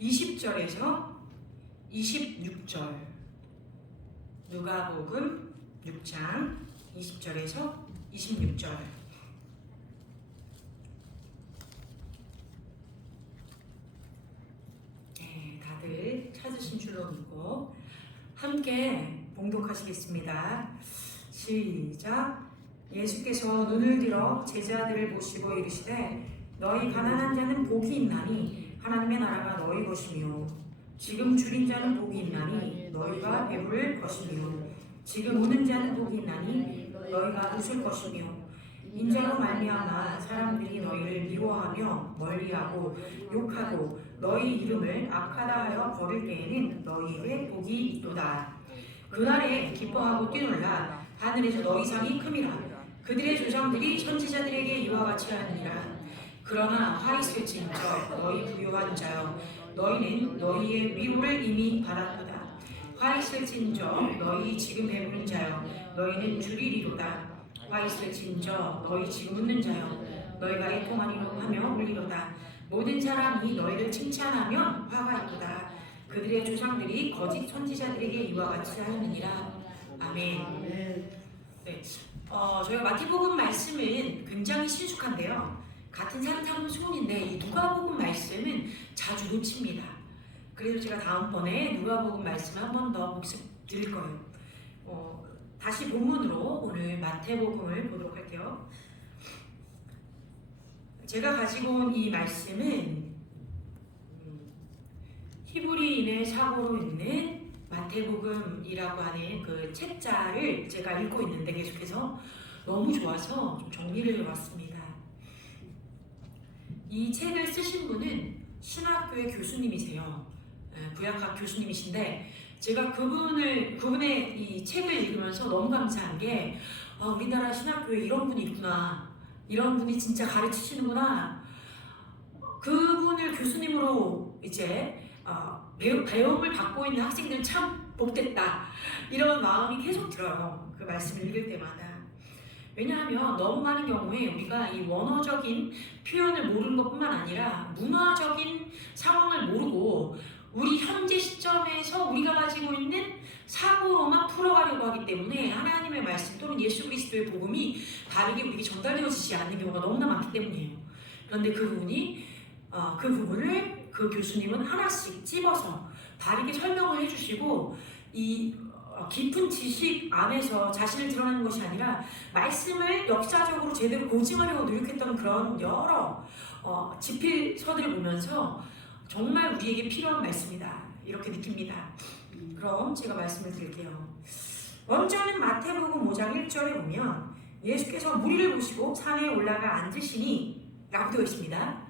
20절에서 26절. 누가복음 6장 20절에서 26절. 네, 다들 찾으신 줄로 믿고 함께 봉독하시겠습니다. 시작. 예수께서 눈을 들어 제자들을 보시고 이르시되 너희 가난한 자는 복이 있나니 하나님의 나라가 너희 것이며 지금 줄인 자는 복이 있나니 너희가 배부를 것이며 지금 우는 자는 복이 있나니 너희가 웃을 것이며 인자로 말미암아 사람들이 너희를 미워하며 멀리하고 욕하고 너희 이름을 악하다 하여 버릴 때에는 너희에게 복이 있도다. 그날에 기뻐하고 뛰놀라 하늘에서 너희 상이 큼이라. 그들의 조상들이 선지자들에게 이와 같이 하느니라. 그러나 화 있을진저 너희 부요한 자여 너희는 너희의 위로를 이미 받았도다. 화 있을진저 너희 지금 배부른 자여 너희는 줄이리로다. 화 있을진저 너희 지금 웃는 자여 너희가 애통하며 울리로다. 모든 사람이 너희를 칭찬하면 화가 있도다. 그들의 조상들이 거짓 선지자들에게 이와 같이 하느니라. 아멘. 네. 저희가 마태복음 말씀은 굉장히 친숙한데요. 같은 산상수훈인데 이 누가복음 말씀은 자주 놓칩니다. 그래서 제가 다음번에 누가복음 말씀 한 번 더 복습 드릴 거예요. 다시 본문으로 오늘 마태복음을 보도록 할게요. 제가 가지고 온 이 말씀은 히브리인의 사고로 있는 마태복음이라고 하는 그 책자를 제가 읽고 있는데 계속해서 너무 좋아서 좀 정리를 해봤습니다. 이 책을 쓰신 분은 신학교의 교수님이세요. 구약학 교수님이신데 제가 그분의 이 책을 읽으면서 너무 감사한 게 우리나라 신학교에 이런 분이 있구나. 이런 분이 진짜 가르치시는구나. 그분을 교수님으로 이제 배움을 받고 있는 학생들 참 복됐다. 이런 마음이 계속 들어요. 그 말씀을 읽을 때마다. 왜냐하면 너무 많은 경우에 우리가 이 원어적인 표현을 모르는 것뿐만 아니라 문화적인 상황을 모르고 우리 현재 시점에서 우리가 가지고 있는 사고로만 풀어가려고 하기 때문에 하나님의 말씀 또는 예수 그리스도의 복음이 바르게 우리에게 전달되어지지 않는 경우가 너무나 많기 때문이에요. 그런데 그 부분을 그 교수님은 하나씩 집어서 바르게 설명을 해주시고 이 깊은 지식 안에서 자신을 드러내는 것이 아니라 말씀을 역사적으로 제대로 고증하려고 노력했던 그런 여러 지필서들을 보면서 정말 우리에게 필요한 말씀이다 이렇게 느낍니다. 그럼 제가 말씀을 드릴게요. 먼저는 마태복음 5장 1절에 보면 예수께서 무리를 보시고 산에 올라가 앉으시니 라고 되어 있습니다.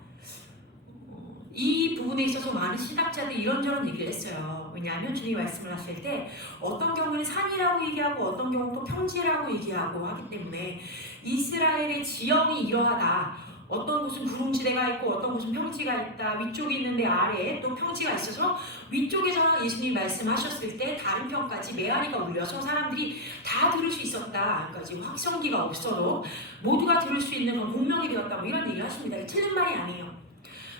이 부분에 있어서 많은 신학자들이 이런저런 얘기를 했어요. 왜냐하면 주님이 말씀을 하실 때 어떤 경우는 산이라고 얘기하고 어떤 경우는 또 평지라고 얘기하고 하기 때문에 이스라엘의 지형이 이러하다. 어떤 곳은 구름지대가 있고 어떤 곳은 평지가 있다. 위쪽이 있는데 아래에 또 평지가 있어서 위쪽에서 예수님이 말씀하셨을 때 다른 편까지 메아리가 울려서 사람들이 다 들을 수 있었다. 그러니까 지금 확성기가 없어도 모두가 들을 수 있는 그런 공명이 되었다. 뭐 이런 얘기를 하십니다. 틀린 말이 아니에요.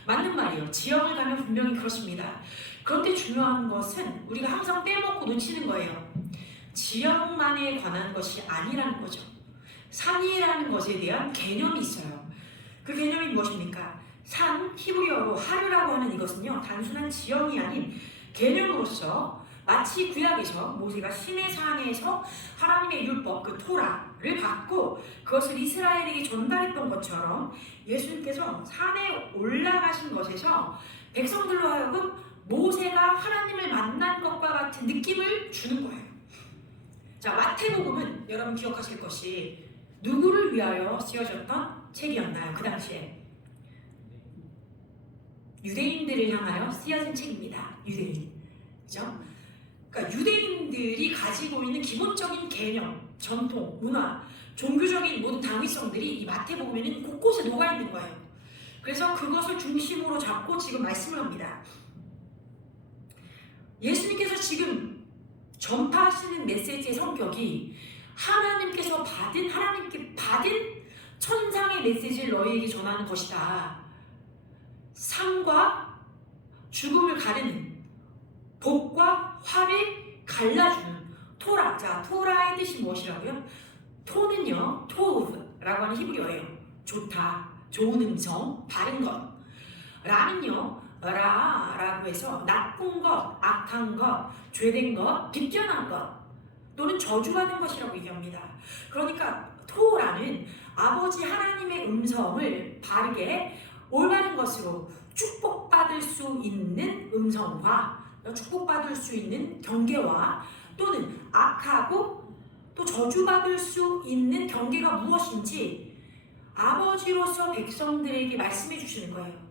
맞는 말이에요. 지형을 가면 분명히 그렇습니다. 그런데 중요한 것은 우리가 항상 빼먹고 놓치는 거예요. 지형만에 관한 것이 아니라는 거죠. 산이라는 것에 대한 개념이 있어요. 그 개념이 무엇입니까? 산, 히브리어로 하르라고 하는 이것은요, 단순한 지형이 아닌 개념으로서 마치 구약에서 모세가 시내 산에서 하나님의 율법, 그 토라를 받고 그것을 이스라엘에게 전달했던 것처럼 예수님께서 산에 올라가신 것에서 백성들로 하여금 모세가 하나님을 만난 것과 같은 느낌을 주는 거예요. 자, 마태복음은 여러분 기억하실 것이 누구를 위하여 쓰여졌던 책이었나요? 그 당시에 유대인들을 향하여 쓰여진 책입니다. 유대인, 그죠? 그러니까 유대인들이 가지고 있는 기본적인 개념, 전통, 문화, 종교적인 모든 당위성들이 이 마태복음에는 곳곳에 녹아있는 거예요. 그래서 그것을 중심으로 잡고 지금 말씀을 합니다. 예수님께서 지금 전파하시는 메시지의 성격이 하나님께 받은 천상의 메시지를 너희에게 전하는 것이다. 산과 죽음을 가르는, 복과 화를 갈라주는 토라. 자, 토라의 뜻이 무엇이라고요? 토는요, 토우라고 하는 히브리어예요. 좋다, 좋은 음성, 바른 것. 라는요, 라라고 해서 나쁜 것, 악한 것, 죄된 것, 비껴난 것 또는 저주받은 것이라고 얘기합니다. 그러니까 토라는 아버지 하나님의 음성을 바르게 올바른 것으로 축복받을 수 있는 음성과 축복받을 수 있는 경계와 또는 악하고 또 저주받을 수 있는 경계가 무엇인지 아버지로서 백성들에게 말씀해 주시는 거예요.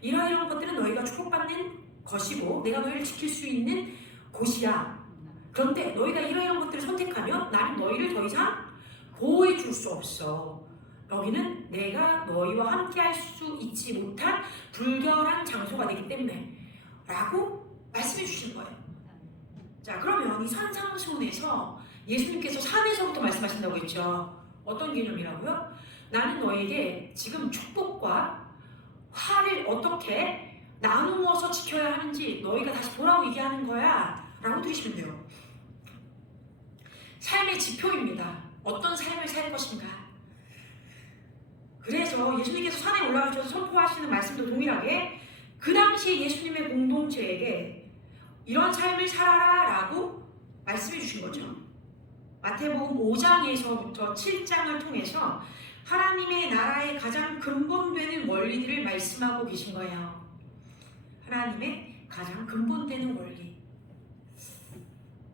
이러이러한 것들은 너희가 축복받는 것이고 내가 너희를 지킬 수 있는 곳이야. 그런데 너희가 이러이러한 것들을 선택하면 나는 너희를 더 이상 보호해 줄 수 없어. 여기는 내가 너희와 함께 할 수 있지 못한 불결한 장소가 되기 때문에 라고 말씀해 주시는 거예요. 자, 그러면 이 산상수훈에서 예수님께서 산에서부터 말씀하신다고 했죠. 어떤 개념이라고요? 나는 너에게 지금 축복과 화를 어떻게 나누어서 지켜야 하는지 너희가 다시 보라고 얘기하는 거야 라고 들으시면 돼요. 삶의 지표입니다. 어떤 삶을 살 것인가. 그래서 예수님께서 산에 올라가셔서 선포하시는 말씀도 동일하게 그 당시에 예수님의 공동체에게 이런 삶을 살아라 라고 말씀해 주신 거죠. 마태복음 5장에서부터 7장을 통해서 하나님의 나라의 가장 근본되는 원리들을 말씀하고 계신 거예요. 하나님의 가장 근본되는 원리.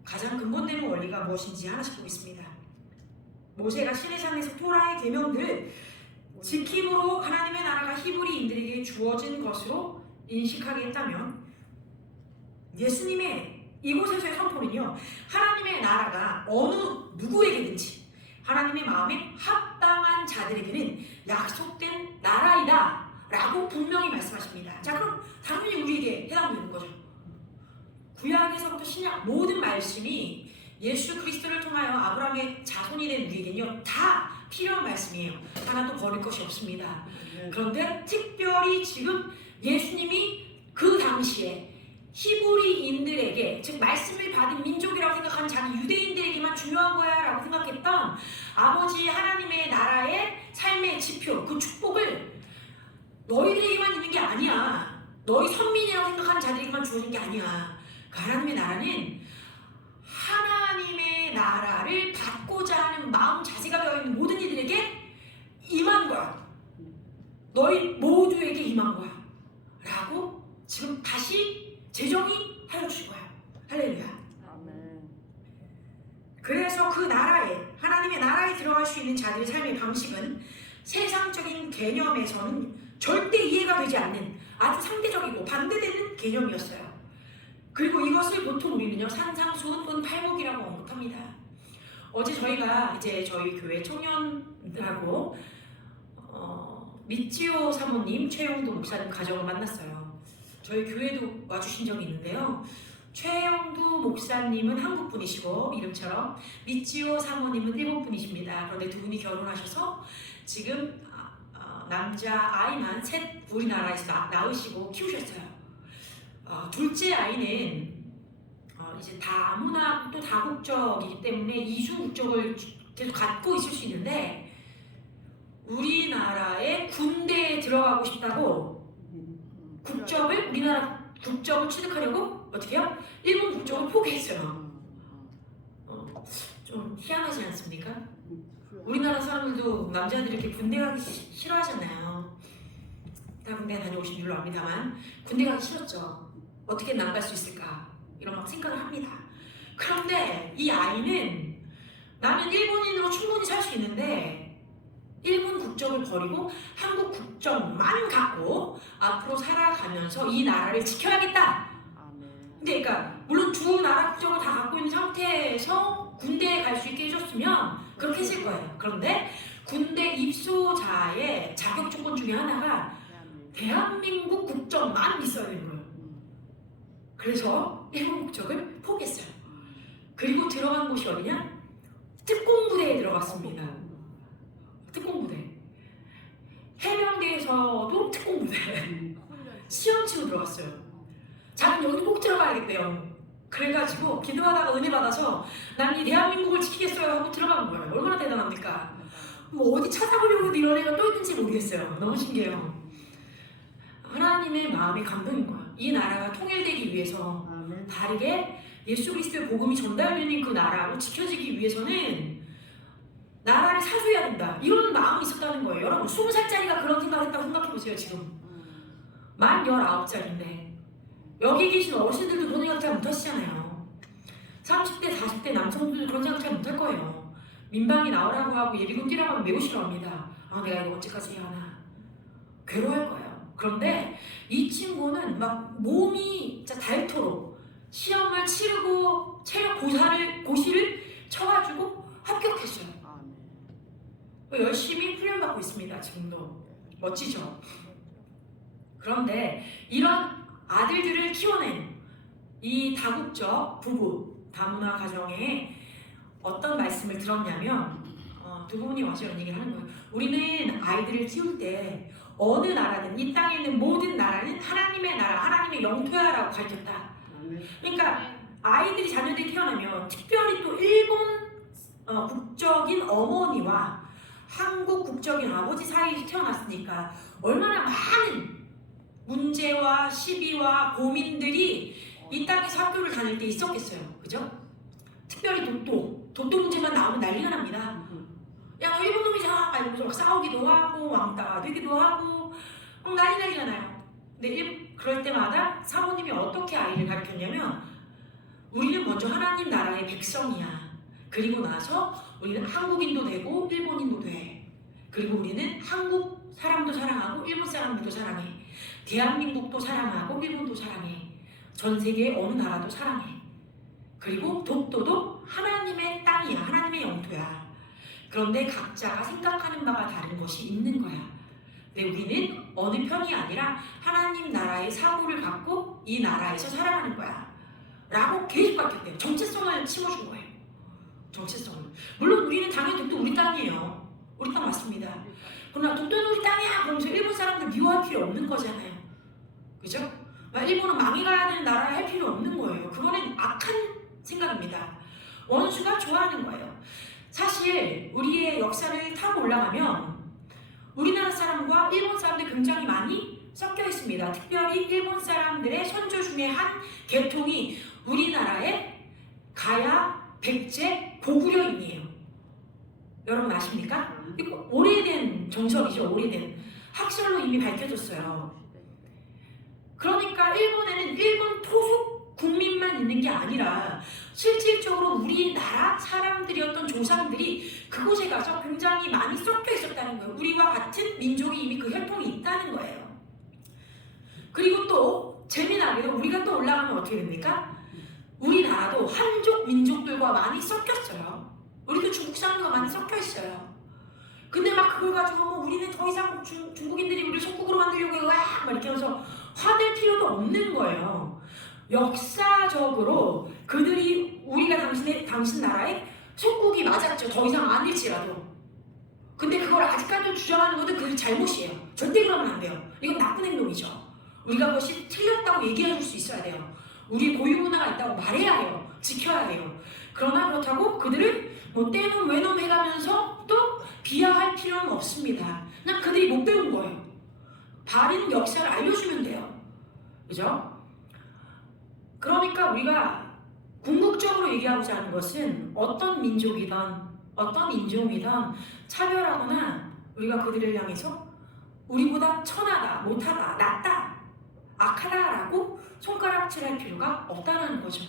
가장 근본되는 원리가 무엇인지 하나씩 보겠습니다. 모세가 시내산에서 토라의 계명들을 지킴으로 하나님의 나라가 히브리인들에게 주어진 것으로 인식하게 했다면 예수님의 이곳에서의 선포는요, 하나님의 나라가 어느 누구에게든지 하나님의 마음에 합당한 자들에게는 약속된 나라이다 라고 분명히 말씀하십니다. 자, 그럼 당연히 우리에게 해당되는 거죠. 구약에서부터 신약 모든 말씀이 예수 그리스도를 통하여 아브라함의 자손이 된 우리에게는요 다 필요한 말씀이에요. 하나도 버릴 것이 없습니다. 그런데 특별히 지금 예수님이 그 당시에 히브리인들에게, 즉 말씀을 받은 민족이라고 생각하는 자기 유대인들에게만 중요한 거야 라고 생각했던 아버지 하나님의 나라의 삶의 지표, 그 축복을 너희들에게만 있는 게 아니야. 너희 선민이라고 생각하는 자들에게만 주어진 게 아니야. 그 하나님의 나라는 하나님의 나라를 받고자 하는 마음 자세가 되어 있는 모든 이들에게 임한 거야. 너희 모두에게 임한 거야 라고 지금 다시 재정이 하여 주신 거야. 할렐루야. 아멘. 그래서 그 나라에, 하나님의 나라에 들어갈 수 있는 자들의 삶의 방식은 세상적인 개념에서는 절대 이해가 되지 않는 아주 상대적이고 반대되는 개념이었어요. 그리고 이것을 보통 우리는요 산상수훈 또는 팔복이라고 언급합니다. 어제 저희가 이제 저희 교회 청년들하고 미찌오 사모님, 최영도 목사님 가정을 만났어요. 저희 교회도 와주신 적이 있는데요. 최영도 목사님은 한국 분이시고 이름처럼 미찌오 사모님은 일본 분이십니다. 그런데 두 분이 결혼하셔서 지금 남자 아이만 셋 우리나라에서 낳으시고 키우셨어요. 둘째 아이는 이제 다문화 또 다국적이기 때문에 이주 국적을 계속 갖고 있을 수 있는데 우리나라의 군대에 들어가고 싶다고 국적을 우리나라 국적을 취득하려고 어떻게 해요? 일본 국적을 포기했어요. 좀 희한하지 않습니까? 우리나라 사람들도 남자들이 이렇게 군대 가기 싫어하잖아요. 다 군대 다녀오신 줄로 압니다만 군대 가기 싫었죠. 어떻게 나갈 수 있을까? 이런 막 생각을 합니다. 그런데 이 아이는 나는 일본인으로 충분히 살 수 있는데 일본 국적을 버리고 한국 국적만 갖고 앞으로 살아가면서 이 나라를 지켜야겠다. 근데 그러니까 물론 두 나라 국적을 다 갖고 있는 상태에서 군대에 갈 수 있게 해줬으면 그렇게 했을 거예요. 그런데 군대 입소자의 자격 조건 중에 하나가 대한민국 국적만 있어야 되는 거예요. 그래서 일본 국적을 포기했어요. 그리고 들어간 곳이 어디냐? 특공부대에 들어갔습니다. 특공부대. 해병대에서도 특공부대. 시험 치고 들어갔어요. 자기는 여기 꼭 들어가야겠대요. 그래가지고 기도하다가 은혜 받아서 난 이 대한민국을 지키겠어요 하고 들어간 거예요. 얼마나 대단합니까? 뭐 어디 찾아보려고 이런 애가 또 있는지 모르겠어요. 너무 신기해요. 하나님의 마음이 감동인 거예요. 이 나라가 통일되기 위해서 다르게 예수 그리스도의 복음이 전달되는 그 나라로 지켜지기 위해서는 나라를 사수해야 된다. 이런 마음이 있었다는 거예요. 여러분 20살짜리가 그런 생각을 했다고 생각해보세요. 지금 만 19살인데 여기 계신 어르신들도 그런 생각 잘 못하시잖아요. 30대 40대 남성들도 그런 생각 잘 못할 거예요. 민방위 나오라고 하고 예비군 뛰라고 하면 매우 싫어합니다. 아 내가 이거 언제까지 해야 하나 괴로워할 거예요. 그런데 이 친구는 막 몸이 진짜 닳도록 시험을 치르고 체력 고시를 쳐가지고 합격했어요. 열심히 훈련받고 있습니다. 지금도 멋지죠. 그런데 이런 아들들을 키워낸 이 다국적 부부 다문화 가정에 어떤 말씀을 들었냐면 두 분이 와서 이런 얘기를 하는 거예요. 우리는 아이들을 키울 때 어느 나라든 이 땅에 있는 모든 나라는 하나님의 나라, 하나님의 영토야라고 가르쳤다. 그러니까 아이들이 자녀들이 태어나면 특별히 또 일본 국적인 어머니와 한국 국적인 아버지 사이에 태어났으니까 얼마나 많은 문제와 시비와 고민들이 이 땅에서 학교를 다닐 때 있었겠어요. 그죠? 특별히 도토 문제만 나오면 난리가 납니다. 야, 너 일본 놈이잖아! 이러면서 막 싸우기도 하고 왕따가 되기도 하고 난리가 나요. 근데 그럴 때마다 사모님이 어떻게 아이를 가르쳤냐면 우리는 먼저 하나님 나라의 백성이야. 그리고 나서 우리는 한국인도 되고 일본인도 돼. 그리고 우리는 한국 사람도 사랑하고 일본 사람들도 사랑해. 대한민국도 사랑하고 일본도 사랑해. 전 세계의 어느 나라도 사랑해. 그리고 독도도 하나님의 땅이야. 하나님의 영토야. 그런데 각자가 생각하는 바가 다른 것이 있는 거야. 근데 우리는 어느 편이 아니라 하나님 나라의 사고를 갖고 이 나라에서 살아가는 거야. 라고 계속 가르쳤대요. 정체성을 심어준 거예요. 정체성을. 물론 우리는 당연히 독도 우리 땅이에요. 우리 땅 맞습니다. 그러나 독도는 우리 땅이야 그러면서 일본 사람들 미워할 필요 없는 거잖아요. 그죠? 일본은 망해가야 되는 나라를 할 필요 없는 거예요. 그거는 악한 생각입니다. 원수가 좋아하는 거예요. 사실 우리의 역사를 타고 올라가면 우리나라 사람과 일본 사람들 굉장히 많이 섞여 있습니다. 특별히 일본 사람들의 선조 중에 한 계통이 우리나라의 가야, 백제, 고구려인이에요. 여러분 아십니까? 이거 오래된 정설이죠. 오래된 학설로 이미 밝혀졌어요. 그러니까 일본에는 일본 토속 국민만 있는 게 아니라 실질적으로 우리나라 사람들이었던 조상들이 그곳에 가서 굉장히 많이 섞여 있었다는 거예요. 우리와 같은 민족이 이미 그 혈통이 있다는 거예요. 그리고 또 재미나게도 우리가 또 올라가면 어떻게 됩니까? 우리나라도 한족 민족들과 많이 섞였어요. 우리도 중국 사람들과 많이 섞여 있어요. 근데 막 그걸 가지고 뭐 우리는 더 이상 중국인들이 우리를 속국으로 만들려고 해요. 막 이렇게 해서 화낼 필요도 없는 거예요. 역사적으로 그들이 우리가 당신 나라의 속국이 맞았죠. 더 이상 아닐지라도. 근데 그걸 아직까지도 주장하는 것도 그들 잘못이에요. 절대 그러면 안 돼요. 이건 나쁜 행동이죠. 우리가 그것이 틀렸다고 얘기해 줄 수 있어야 돼요. 우리 고유 문화가 있다고 말해야 해요. 지켜야 해요. 그러나 그렇다고 그들을 뭐 때는 외놈 해가면서 또 비하할 필요는 없습니다. 그냥 그들이 못 배운 거예요. 바른 역사를 알려주면 돼요. 그죠? 그러니까 우리가 궁극적으로 얘기하고자 하는 것은 어떤 민족이든 어떤 인종이든 차별하거나 우리가 그들을 향해서 우리보다 천하다, 못하다, 낫다, 악하다라고 손가락질할 필요가 없다는 거죠.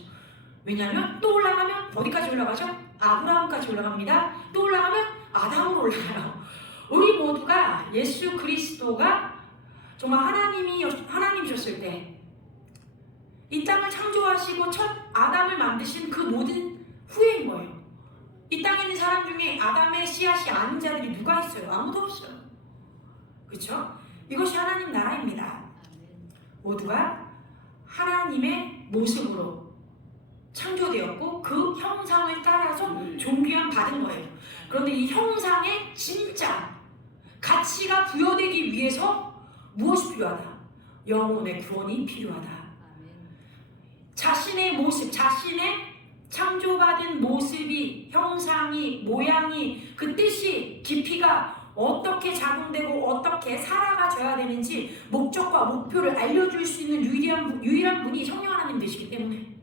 왜냐하면 또 올라가면 어디까지 올라가죠? 아브라함까지 올라갑니다. 또 올라가면 아담으로 올라가요. 우리 모두가 예수 그리스도가 정말 하나님이셨을 때 이 땅을 창조하시고 첫 아담을 만드신 그 모든 후예인 거예요. 이 땅에 있는 사람 중에 아담의 씨앗이 아닌 자들이 누가 있어요? 아무도 없어요. 그렇죠? 이것이 하나님 나라입니다. 모두가 하나님의 모습으로 창조되었고 그 형상을 따라서 존귀함 받은 거예요. 그런데 이 형상에 진짜 가치가 부여되기 위해서 무엇이 필요하다? 영혼의 구원이 필요하다. 자신의 모습, 자신의 창조받은 모습이, 형상이, 모양이, 그 뜻이, 깊이가 어떻게 작용되고 어떻게 살아가줘야 되는지 목적과 목표를 알려줄 수 있는 유일한 분이 성령 하나님 되시기 때문에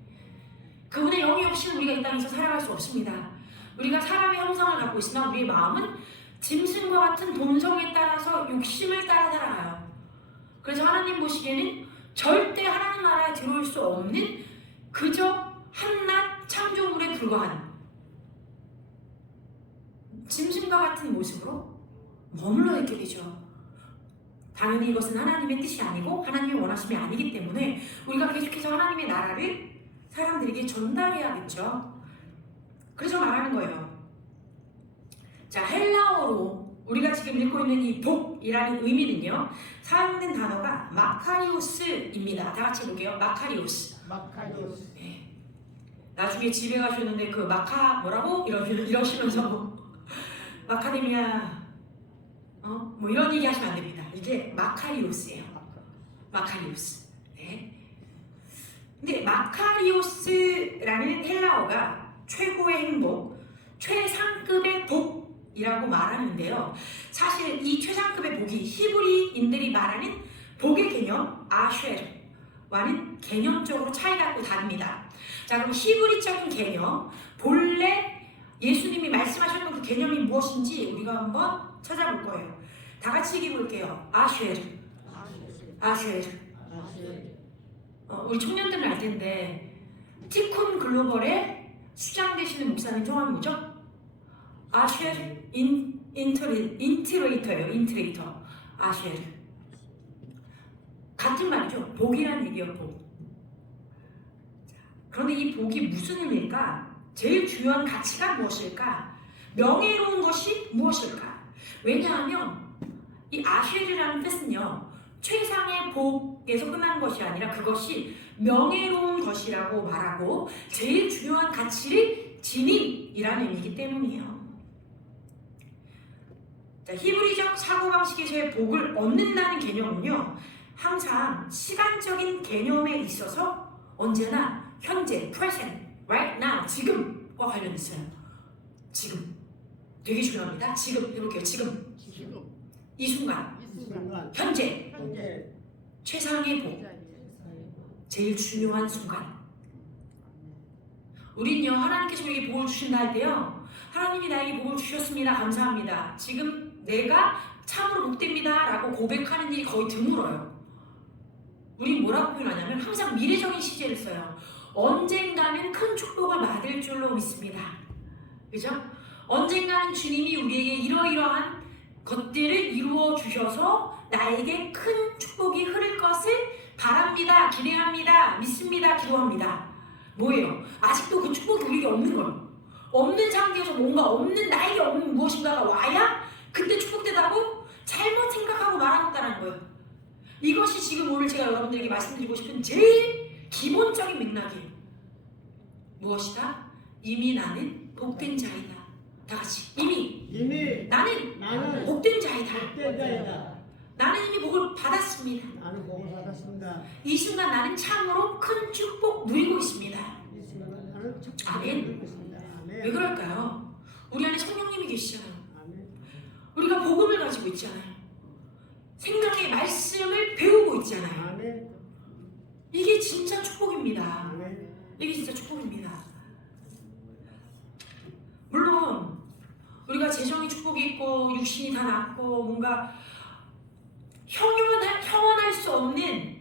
그분의 영이 없이는 우리가 이 땅에서 살아갈 수 없습니다. 우리가 사람의 형상을 갖고 있으나 우리의 마음은 짐승과 같은 본성에 따라서 욕심을 따라 살아가요. 그래서 하나님 보시기에는 절대 하나님 나라에 들어올 수 없는 그저 한낱 창조물에 불과한 짐승과 같은 모습으로 머물러 있게 되죠. 당연히 이것은 하나님의 뜻이 아니고 하나님의 원하심이 아니기 때문에 우리가 계속해서 하나님의 나라를 사람들에게 전달해야겠죠. 그래서 말하는 거예요. 자, 헬라어로 우리가 지금 읽고 있는 이 복이라는 의미는요, 사용된 단어가 마카리오스입니다. 다 같이 볼게요. 마카리오스. 네. 나중에 집에 가셨는데 그 마카 뭐라고 이러시면서 마카데미아 뭐 이런 얘기 하시면 안 됩니다. 이게 마카리오스예요. 마카리오스. 네. 근데 마카리오스라는 헬라어가 최고의 행복, 최상급의 복이라고 말하는데요. 사실 이 최상급의 복이 히브리인들이 말하는 복의 개념 아쉐르와는 개념적으로 차이가 다릅니다. 자, 그럼 히브리적인 개념, 본래 예수님이 말씀하셨던 그 개념이 무엇인지 우리가 한번 찾아볼 거예요. 다 같이 얘기해 볼게요. 아쉐르. 우리 청년들은 알 텐데 티쿤 글로벌의 수장 되시는 목사님 성함이 뭐죠? 아쉐르 인트레이터예요. 인트레이터. 아쉐르. 같은 말이죠. 복이라는 얘기예요. 복. 그런데 이 복이 무슨 의미일까? 제일 중요한 가치가 무엇일까? 명예로운 것이 무엇일까? 왜냐하면 이 아쉐르라는 뜻은요, 최상의 복에서 끝나는 것이 아니라 그것이 명예로운 것이라고 말하고 제일 중요한 가치를 지닌 이라는 의미이기 때문이에요. 자, 히브리적 사고방식에서의 복을 얻는다는 개념은요, 항상 시간적인 개념에 있어서 언제나 현재, present, right now, 지금과 관련있어요. 지금. 되게 중요합니다. 지금 해볼게요. 지금. 이 순간. 현재. 최상의 복. 제일 중요한 순간. 우린요, 하나님께서 우리에게 복을 주신다 할 때요, 하나님이 나에게 복을 주셨습니다. 감사합니다. 지금 내가 참으로 복됩니다. 라고 고백하는 일이 거의 드물어요. 우린 뭐라고 표현하냐면 항상 미래적인 시제를 써요. 언젠가는 큰 축복을 받을 줄로 믿습니다. 그죠? 언젠가는 주님이 우리에게 이러이러한 것들을 이루어 주셔서 나에게 큰 축복이 흐를 것을 바랍니다. 기대합니다. 믿습니다. 기도합니다. 뭐예요? 아직도 그 축복이 우리에게 없는 거예요. 없는 상태에서 뭔가 없는, 나에게 없는 무엇인가가 와야 그때 축복되다고 잘못 생각하고 말하겠다는 거예요. 이것이 지금 오늘 제가 여러분들에게 말씀드리고 싶은 제일 기본적인 맥락이에요. 무엇이다? 이미 나는 복된 자이다. 다 같이. 이미 나는 복된 자이다. 나는 이미 복을 받았습니다. 이 순간 나는 참으로 큰 축복 누리고 있습니다. 아멘. 왜 그럴까요? 우리 안에 성령님이 계시잖아요. 우리가 복음을 가지고 있잖아요. 생명의 말씀을 배우고 있잖아요. 이게 진짜 축복입니다. 이게 진짜 축복입니다. 물론 우리가 재정이 축복이 있고 육신이 다 낫고 뭔가 형언할 수 없는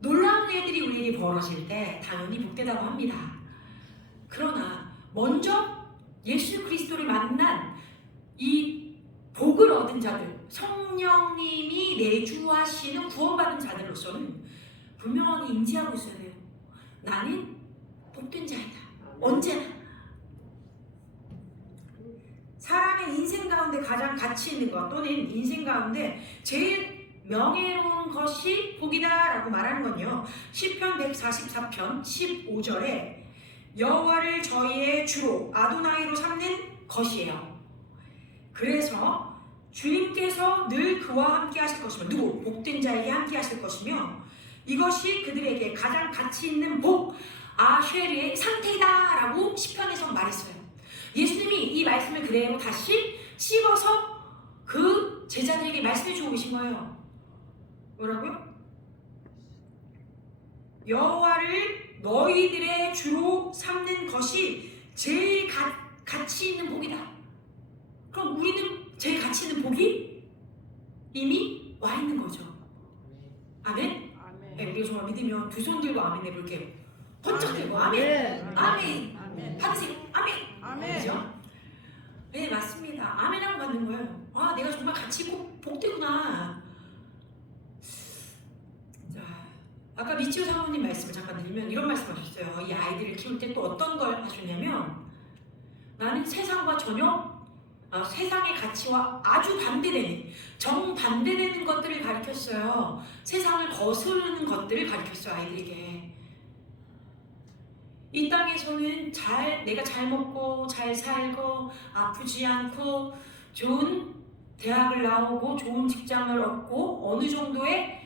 놀라운 일들이 우리에게 벌어질 때 당연히 복되다고 합니다. 그러나 먼저 예수 그리스도를 만난 이 복을 얻은 자들, 성령님이 내주하시는 구원받은 자들로서는 분명하게 인지하고 있어야 돼요. 나는 복된 자이다. 언제나. 사람의 인생 가운데 가장 가치 있는 것 또는 인생 가운데 제일 명예로운 것이 복이다 라고 말하는 건요, 시편 144편 15절에 여호와를 저희의 주로 아도나이로 삼는 것이에요. 그래서 주님께서 늘 그와 함께 하실 것이며, 누구? 복된 자에게 함께 하실 것이며, 이것이 그들에게 가장 가치 있는 복 아쉐르의 상태이다라고 시편에서 말했어요. 예수님이 이 말씀을 그대로 다시 씹어서 그 제자들에게 말씀해 주고 계신 거예요. 뭐라고요? 여호와를 너희들의 주로 삼는 것이 제일 가치 있는 복이다. 그럼 우리는 제일 가치 있는 복이 이미 와 있는 거죠. 아멘? 네, 우리가 정말 믿으면 두 손 들고 아멘 해볼게요. 번쩍 들고 아멘! 아멘! 받으세요. 아멘! 그죠? 네, 맞습니다. 아멘하고 받는 거예요. 아, 내가 정말 가치 있고 복되구나. 자, 아까 미치오 사모님 말씀을 잠깐 들으면 이런 말씀하셨어요. 이 아이들을 키울 때 또 어떤 걸 하셨냐면, 나는 세상과 전혀 세상의 가치와 아주 반대되는, 정반대되는 것들을 가르쳤어요. 세상을 거스르는 것들을 가르쳤어요, 아이들에게. 이 땅에서는 내가 잘 먹고 잘 살고 아프지 않고 좋은 대학을 나오고 좋은 직장을 얻고 어느 정도의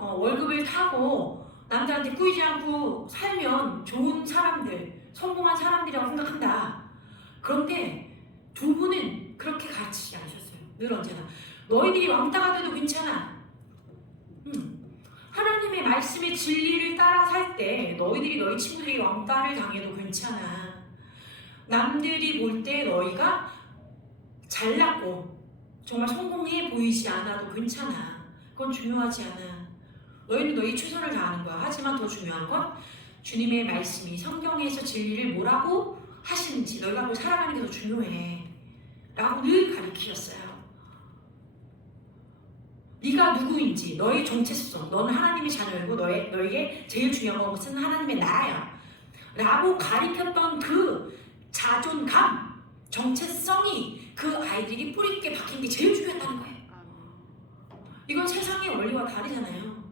월급을 타고 남들한테 꾸이지 않고 살면 좋은 사람들, 성공한 사람들이라고 생각한다. 그런데 두 분은 그렇게 가르치지 않으셨어요. 늘 언제나 너희들이 왕따가 돼도 괜찮아. 하나님의 말씀의 진리를 따라 살 때 너희들이 너희 친구들이 왕따를 당해도 괜찮아. 남들이 볼 때 너희가 잘났고 정말 성공해 보이지 않아도 괜찮아. 그건 중요하지 않아. 너희는 너희 최선을 다하는 거야. 하지만 더 중요한 건 주님의 말씀이 성경에서 진리를 뭐라고 하시는지 너희가 뭐 살아가는 게 더 중요해 라고 늘 가르치셨어요. 네가 누구인지, 너의 정체성, 너는 하나님의 자녀이고 너에게 제일 중요한 것은 하나님의 나라야 라고 가르쳤던 그 자존감, 정체성이 그 아이들이 뿌리 있게 박힌 게 제일 중요했다는 거예요. 이건 세상의 원리와 다르잖아요.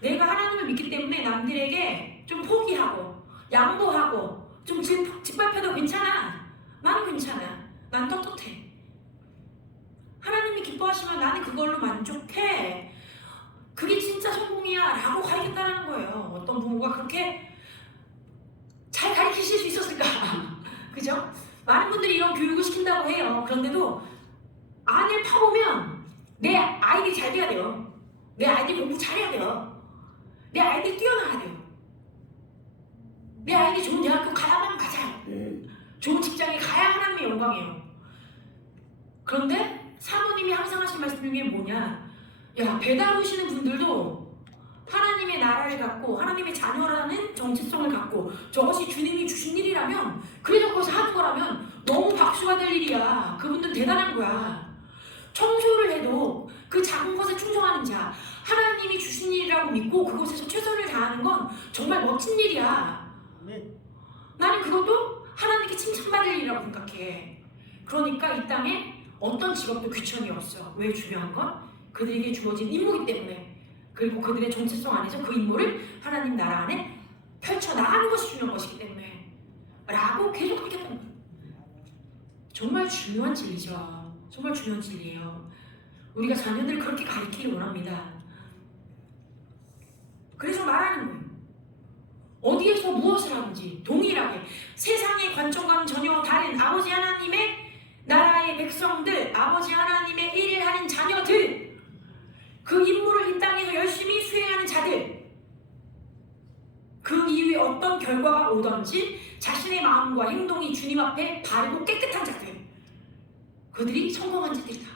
내가 하나님을 믿기 때문에 남들에게 좀 포기하고 양보하고 좀 짓밟혀도 괜찮아. 나는 괜찮아. 난 떳떳해. 하나님이 기뻐하시면 나는 그걸로 만족해. 그게 진짜 성공이야 라고 가르쳤다는 거예요. 어떤 부모가 그렇게 잘 가르치실 수 있었을까? 그죠? 많은 분들이 이런 교육을 시킨다고 해요. 그런데도 안을 파보면 내 아이들이 잘 돼야 돼요. 내 아이들이 공부 잘해야 돼요. 내 아이들이 뛰어나야 돼요. 내 아이들이 좋은 대학교 가야만 가자. 좋은 직장에 가야 하나님의 영광이에요. 그런데 사모님이 항상 하신 말씀 중에 뭐냐? 야, 배달 오시는 분들도 하나님의 나라를 갖고 하나님의 자녀라는 정체성을 갖고 저것이 주님이 주신 일이라면, 그래서 그것을 하는 거라면 너무 박수가 될 일이야. 그분들은 대단한 거야. 청소를 해도 그 작은 것에 충성하는 자, 하나님이 주신 일이라고 믿고 그곳에서 최선을 다하는 건 정말 멋진 일이야. 나는 그것도 하나님께 칭찬받을 일이라고 생각해. 그러니까 이 땅에 어떤 직업도 귀천이 없어. 왜? 중요한 건 그들에게 주어진 임무이기 때문에, 그리고 그들의 정체성 안에서 그 임무를 하나님 나라 안에 펼쳐나가는 것이 중요한 것이기 때문에 라고 계속 가르쳤던 거예요. 정말 중요한 진리죠. 정말 중요한 진리예요. 우리가 자녀들을 그렇게 가르치기를 원합니다. 그래서 말하는 거예요. 어디에서 무엇을 하든지 동일하게 세상의 관점과는 전혀 다른 아버지 하나님의 나라의 백성들, 아버지 하나님의 일을 하는 자녀들, 그 임무를 이 땅에서 열심히 수행하는 자들, 그 이후에 어떤 결과가 오든지 자신의 마음과 행동이 주님 앞에 바르고 깨끗한 자들, 그들이 성공한 자들이다.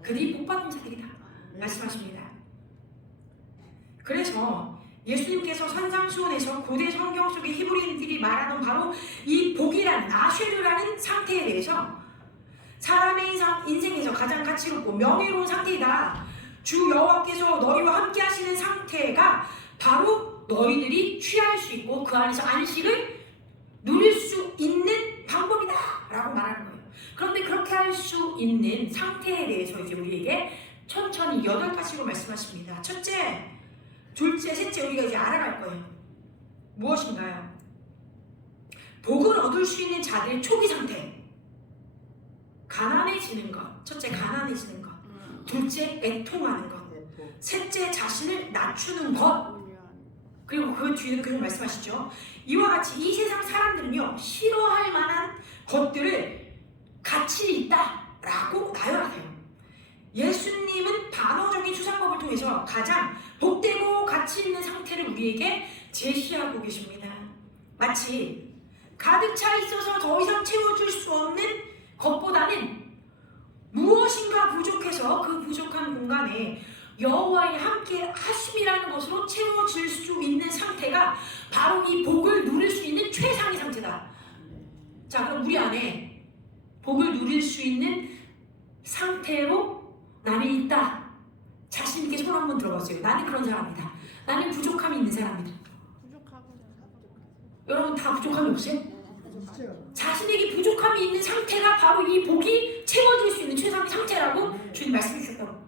그들이 복받은 자들이다 말씀하십니다. 그래서 예수님께서 산상수훈에서 고대 성경 속의 히브리인들이 말하던 바로 이 복이라는 아쉐르라는 상태에 대해서 사람의 인생에서 가장 가치롭고 명예로운 상태이다. 주 여호와께서 너희와 함께 하시는 상태가 바로 너희들이 취할 수 있고 그 안에서 안식을 누릴 수 있는 방법이다 라고 말하는 거예요. 그런데 그렇게 할 수 있는 상태에 대해서 이제 우리에게 천천히 8가지로 말씀하십니다. 첫째, 둘째, 셋째 우리가 이제 알아갈 거예요. 무엇인가요? 복을 얻을 수 있는 자들의 초기 상태. 가난해지는 것. 첫째, 가난해지는 것. 둘째, 애통하는 것. 셋째 자신을 낮추는 것. 그리고 그 뒤에도 계속 말씀하시죠. 이와 같이 이 세상 사람들은요 싫어할 만한 것들을 가치 있다라고 나열하세요. 예수님은 단어적인 추상법을 통해서 가장 복되고 가치 있는 상태를 우리에게 제시하고 계십니다. 마치 가득 차 있어서 더 이상 채워줄 수 없는 것보다는 무엇인가 부족해서 그 부족한 공간에 여호와의 함께 하심이라는 것으로 채워질 수 있는 상태가 바로 이 복을 누릴 수 있는 최상의 상태다. 자, 그럼 우리 안에 복을 누릴 수 있는 상태로 나는 있다. 자신 있게 손 한번 들어보세요. 나는 그런 사람이다. 나는 부족함이 있는 사람이다. 여러분 다 부족함이 없어요? 자신에게 부족함이 있는 상태가 바로 이 복이 채워질 수 있는 최상의 상태라고 주님 말씀해 주셨다고.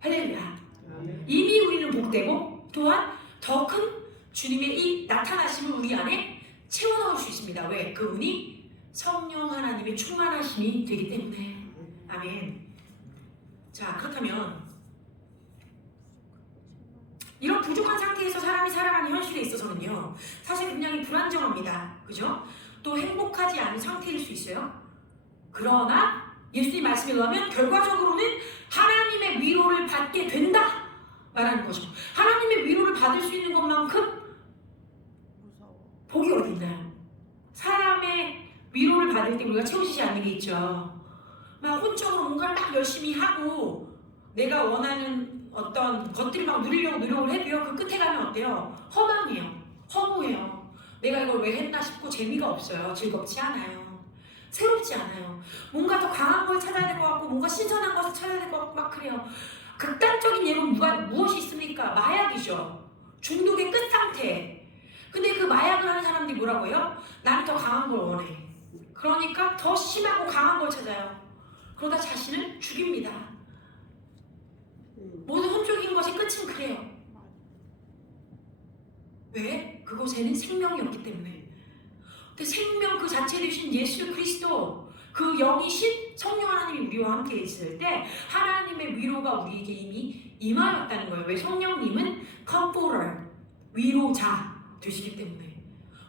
할렐루야. 이미 우리는 복되고 또한 더 큰 주님의 이 나타나심을 우리 안에 채워넣을 수 있습니다. 왜? 그분이 성령 하나님의 충만하심이 되기 때문에. 아멘. 자, 그렇다면 이런 부족한 상태에서 사람이 살아가는 현실에 있어서는요 사실 굉장히 불안정합니다. 그죠? 또 행복하지 않은 상태일 수 있어요. 그러나 예수님 말씀에 의하면 결과적으로는 하나님의 위로를 받게 된다 말하는 거죠. 하나님의 위로를 받을 수 있는 것만큼 복이 어디 있나요? 사람의 위로를 받을 때 우리가 채워지지 않는 게 있죠. 막 혼적으로 뭔가를 막 열심히 하고 내가 원하는 어떤 것들을 막 누리려고 노력을 해도요 그 끝에 가면 어때요? 허망해요. 허무해요. 내가 이걸 왜 했나 싶고 재미가 없어요. 즐겁지 않아요. 새롭지 않아요. 뭔가 더 강한 걸 찾아야 될 것 같고 뭔가 신선한 것을 찾아야 될 것 같고 막 그래요. 극단적인 예로 무엇이 있습니까? 마약이죠. 중독의 끝상태. 근데 그 마약을 하는 사람들이 뭐라고 해요? 나는 더 강한 걸 원해. 그러니까 더 심하고 강한 걸 찾아요. 그러다 자신을 죽입니다. 모든 험적인 것의 끝은 그래요. 왜? 그곳에는 생명이 없기 때문에. 근데 생명 그 자체 되신 예수 그리스도 그 영이신 성령 하나님이 우리와 함께 있을 때 하나님의 위로가 우리에게 이미 임하였다는 거예요. 왜? 성령님은 comforter, 위로자 되시기 때문에.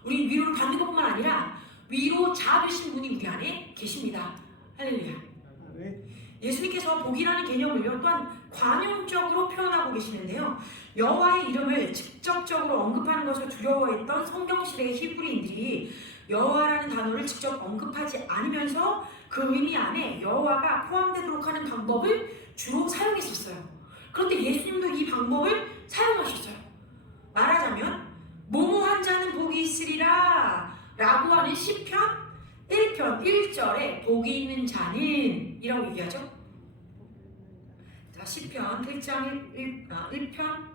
우리 위로를 받는 것뿐만 아니라 위로자 되신 분이 우리 안에 계십니다. 할렐루야. 예수님께서 복이라는 개념을요 또한 관용적으로 표현하고 계시는데요. 여호와의 이름을 직접적으로 언급하는 것을 두려워했던 성경시대의 히브리인들이 여호와라는 단어를 직접 언급하지 않으면서 그 의미 안에 여호와가 포함되도록 하는 방법을 주로 사용했었어요. 그런데 예수님도 이 방법을 사용하셨어요. 말하자면 모모한 자는 복이 있으리라 라고 하는 시편 1편 1절에 복이 있는 자는 이라고 얘기하죠. 자, 시편 1장 1편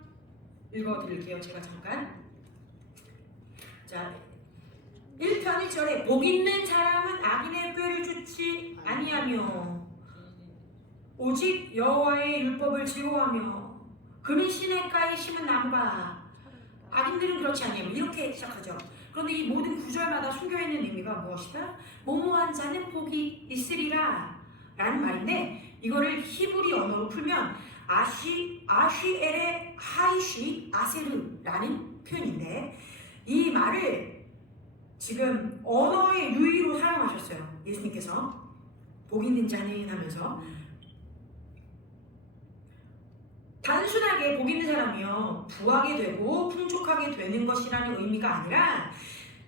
읽어드릴게요. 제가 잠깐. 자, 1편 1절에 복 있는 사람은 악인의 꾀를 쫓지 아니하며 오직 여호와의 율법을 즐거워하며 그는 시냇가에 심은 나무가 악인들은 그렇지 아니하며 이렇게 시작하죠. 그런데 이 모든 구절마다 숨겨있는 의미가 무엇이다? 모모한 자는 복이 있으리라 라는 말인데 이거를 히브리 언어로 풀면 아쉬엘의 하이쉬 아세르라는 표현인데 이 말을 지금 언어의 유의로 사용하셨어요. 예수님께서 복 있는 자는 하면서 단순하게 복 있는 사람이요 부하게 되고 풍족하게 되는 것이라는 의미가 아니라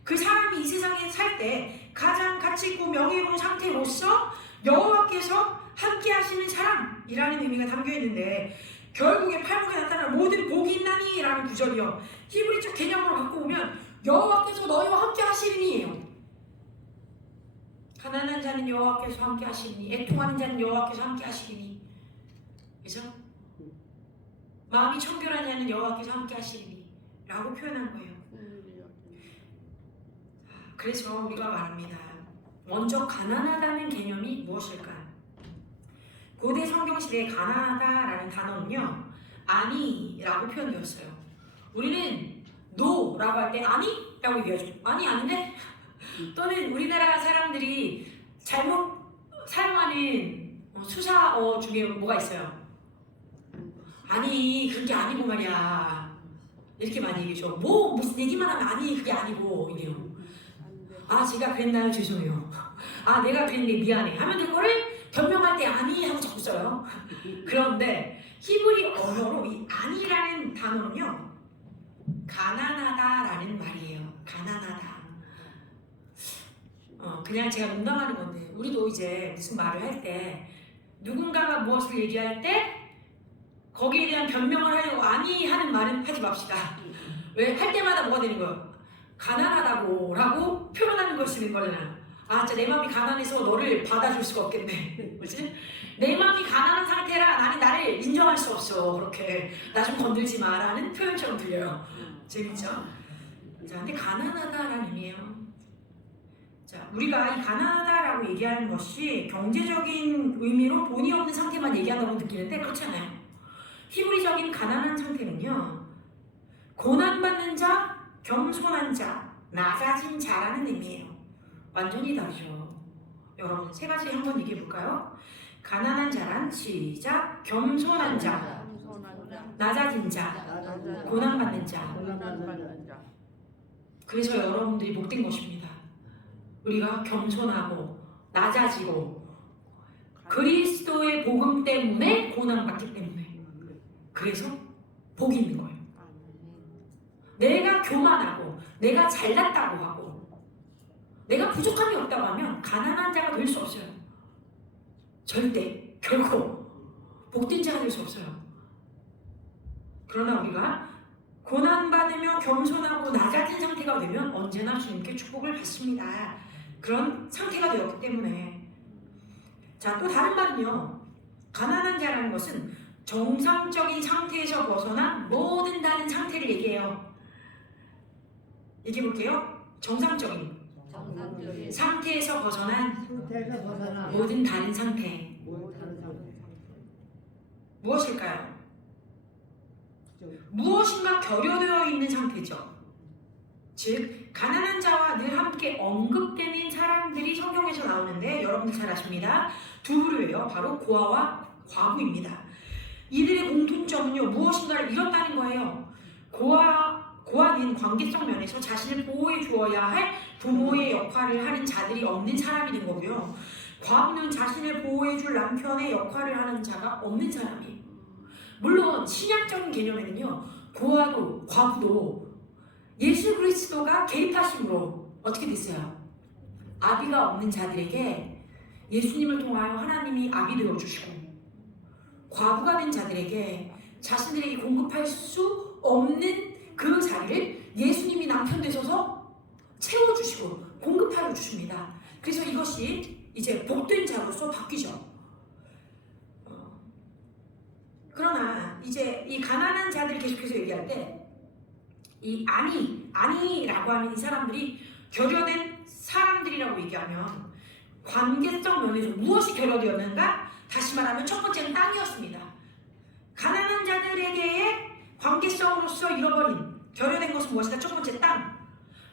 그 사람이 이 세상에 살 때 가장 가치 있고 명예로운 상태로서 여호와께서 함께 하시는 사람이라는 의미가 담겨 있는데 결국에 팔복에 나타나는 모든 복이 있나니 라는 구절이요 히브리적 개념으로 갖고 오면 여호와께서 너희와 함께 하시리니예요. 가난한 자는 여호와께서 함께 하시리니 애통하는 자는 여호와께서 함께 하시리니 그죠? 마음이 청결한 자는 여호와께서 함께 하시리니 라고 표현한 거예요. 그래서 우리가 말합니다. 먼저 가난하다는 개념이 무엇일까? 고대 성경시대에 가난하다라는 단어는요 아니라고 표현되었어요. 우리는 no라고 할 때 아니라고 얘기하죠. 아니 아닌데? 또는 우리나라 사람들이 잘못 사용하는 수사어 중에 뭐가 있어요? 아니 그게 아니고 말이야. 이렇게 많이 얘기죠. 뭐 무슨 얘기만 하면 아니 그게 아니고 이래요. 아 제가 그랬나요? 죄송해요. 아 내가 그랬네 미안해 하면 그거를 변명할 때 아니 하고 자꾸 써요. 그런데 히브리어로 이 아니라는 단어는요 가난하다라는 말이에요. 가난하다. 그냥 제가 농담하는 건데 우리도 이제 무슨 말을 할 때 누군가가 무엇을 얘기할 때 거기에 대한 변명을 하려고 아니 하는 말은 하지 맙시다. 왜? 할 때마다 뭐가 되는 거예요? 가난하다고 라고 표현하는 걸 쓰는 거잖아. 아 진짜 내 마음이 가난해서 너를 받아줄 수가 없겠네. 그렇지? 내 마음이 가난한 상태라 나는 나를 인정할 수 없어. 그렇게 나 좀 건들지 마 라는 표현처럼 들려요. 재밌죠? 자, 근데 가난하다라는 의미예요. 자, 우리가 이 가난하다라고 얘기하는 것이 경제적인 의미로 돈이 없는 상태만 얘기한다고 느끼는데 그렇지 않아요. 히브리적인 가난한 상태는요 고난받는 자, 겸손한 자, 낮아진 자라는 의미예요. 완전히 다르죠. 여러분 세 가지 한번 얘기해 볼까요? 가난한 자란 시작 겸손한 자, 낮아진 자, 고난받는 자. 그래서 여러분들이 못된 것입니다. 우리가 겸손하고 낮아지고 그리스도의 복음 때문에 고난받기 때문에 그래서 복이 있는 거예요. 내가 교만하고 내가 잘났다고 하고 내가 부족함이 없다고 하면 가난한 자가 될 수 없어요. 절대 결코 복된 자가 될 수 없어요. 그러나 우리가 고난받으며 겸손하고 낮아진 상태가 되면 언제나 주님께 축복을 받습니다. 그런 상태가 되었기 때문에 자, 또 다른 말은요 가난한 자라는 것은 정상적인 상태에서 벗어난 모든 다른 상태를 얘기해요. 얘기해 볼게요. 정상적인 상태에서 벗어난 모든 다른 상태. 무엇일까요? 무엇인가 결여되어 있는 상태죠. 즉 가난한 자와 늘 함께 언급되는 사람들이 성경에서 나오는데 여러분들 잘 아십니다. 두 부류예요. 바로 고아와 과부입니다. 이들의 공통점은요 무엇인가를 잃었다는 거예요. 고아는 관계성 면에서 자신을 보호해 주어야 할 부모의 역할을 하는 자들이 없는 사람이 된 거고요. 과부는 자신을 보호해 줄 남편의 역할을 하는 자가 없는 사람이에요. 물론 신약적인 개념에는요 고아도 과부도 예수 그리스도가 개입하심으로 어떻게 됐어요? 아비가 없는 자들에게 예수님을 통하여 하나님이 아비 되어주시고 과부가 된 자들에게 자신들에게 공급할 수 없는 그 자리를 예수님이 남편 되셔서 채워주시고 공급하여 주십니다. 그래서 이것이 이제 복된 자로서 바뀌죠. 그러나 이제 이 가난한 자들이 계속해서 얘기할 때 이 아니라고 하는 이 사람들이 결여된 사람들이라고 얘기하면 관계성 면에서 무엇이 결여되었는가? 다시 말하면 첫 번째는 땅이었습니다. 가난한 자들에게의 관계성으로서 잃어버린 결여된 것은 무엇이다? 첫 번째 땅.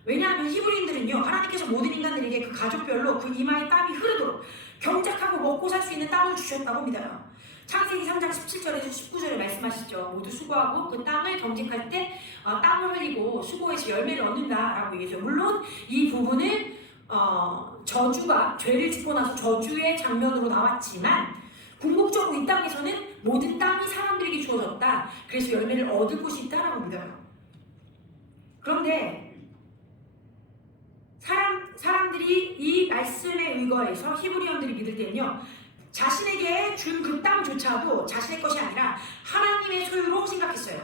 왜냐하면 히브리인들은요 하나님께서 모든 인간들에게 그 가족별로 그 이마에 땀이 흐르도록 경작하고 먹고 살 수 있는 땅을 주셨다고 믿어요. 창세기 3장 17절에서 19절에 말씀하시죠. 모두 수고하고 그 땅을 경작할 때 땀을 흘리고 수고해서 열매를 얻는다라고 얘기해요. 물론 이 부분은 저주가 죄를 짓고 나서 저주의 장면으로 나왔지만 궁극적으로 이 땅에서는 모든 땅이 사람들에게 주어졌다. 그래서 열매를 얻을 곳이 있다라고 믿어요. 그런데 사람들이 이 말씀에 의거해서 히브리언들이 믿을 때는요 자신에게 준 그 땅조차도 자신의 것이 아니라 하나님의 소유로 생각했어요.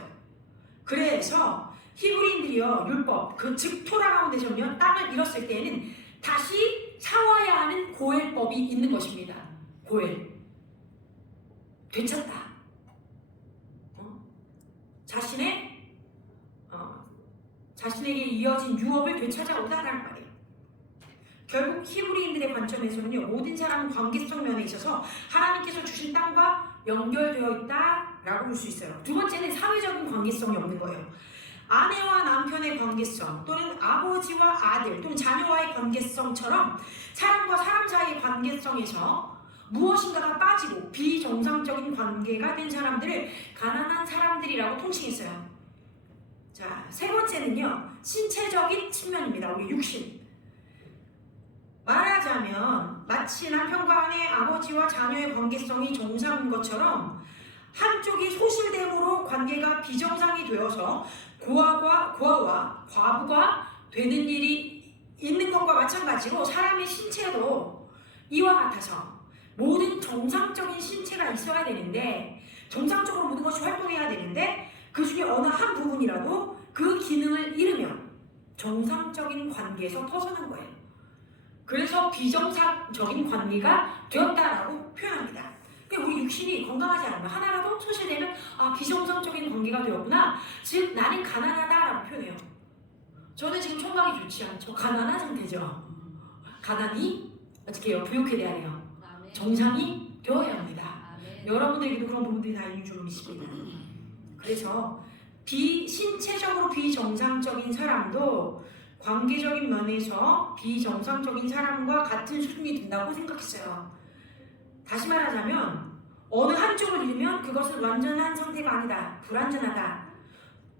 그래서 히브리인들이요 율법 즉 토라 가운데서는요 땅을 잃었을 때에는 다시 사와야 하는 고엘법이 있는 것입니다. 고엘 되찾다. 자신에게 이어진 유업을 되찾아오다라는 말이에요. 결국 히브리인들의 관점에서는요 모든 사람은 관계성 면에 있어서 하나님께서 주신 땅과 연결되어 있다라고 볼 수 있어요. 두 번째는 사회적인 관계성이 없는 거예요. 아내와 남편의 관계성 또는 아버지와 아들 또는 자녀와의 관계성처럼 사람과 사람 사이의 관계성에서 무엇인가가 빠지고 비정상적인 관계가 된 사람들을 가난한 사람들이라고 통칭했어요. 자, 세 번째는요, 신체적인 측면입니다. 우리 육신. 말하자면 마치 남편과 아내, 아버지와 자녀의 관계성이 정상인 것처럼 한쪽이 소실됨으로 관계가 비정상이 되어서 고아와 과부가 되는 일이 있는 것과 마찬가지로 사람의 신체도 이와 같아서 모든 정상적인 신체가 있어야 되는데, 정상적으로 모든 것이 활동해야 되는데 그 중에 어느 한 부분이라도 그 기능을 잃으면 정상적인 관계에서 벗어난 거예요. 그래서 비정상적인 관계가 되었다라고 표현합니다. 그러니까 우리 육신이 건강하지 않으면 하나라도 소실되면 비정상적인 관계가 되었구나, 즉 나는 가난하다라고 표현해요. 저는 지금 청각이 좋지 않죠. 가난한 상태죠. 가난이 어떻게 해요? 부욕해야 돼요. 정상이 되어야 합니다. 여러분들에게도 그런 부분들이 다 있는 줄 믿습니다. 그래서 신체적으로 비정상적인 사람도 관계적인 면에서 비정상적인 사람과 같은 수준이 된다고 생각했어요. 다시 말하자면 어느 한쪽을 잃으면 그것은 완전한 상태가 아니다, 불완전하다.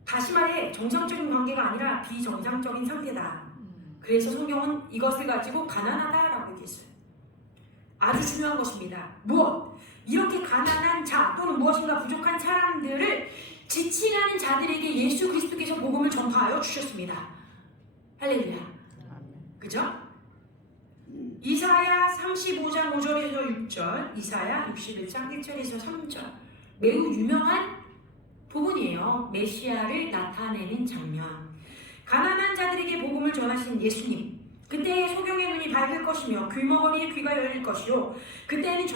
다시 말해 정상적인 관계가 아니라 비정상적인 상태다. 그래서 성경은 이것을 가지고 가난하다라고 얘기했어요. 아주 중요한 것입니다. 무엇? 이렇게 가난한 자 또는 무엇인가 부족한 사람들을 지칭하는 자들에게 예수 그리스도께서 복음을 전파하여 주셨습니다. 할렐루야. 그죠? 이사야 35장 5절에서 6절, 이사야 61장 1절에서 3절, 매우 유명한 부분이에요. 메시아를 나타내는 장면. 가난한 자들에게 복음을 전하신 예수님, 그때의 소경의 눈이 밝을 것이며 귀머거리의 귀가 열릴 것이요 그때는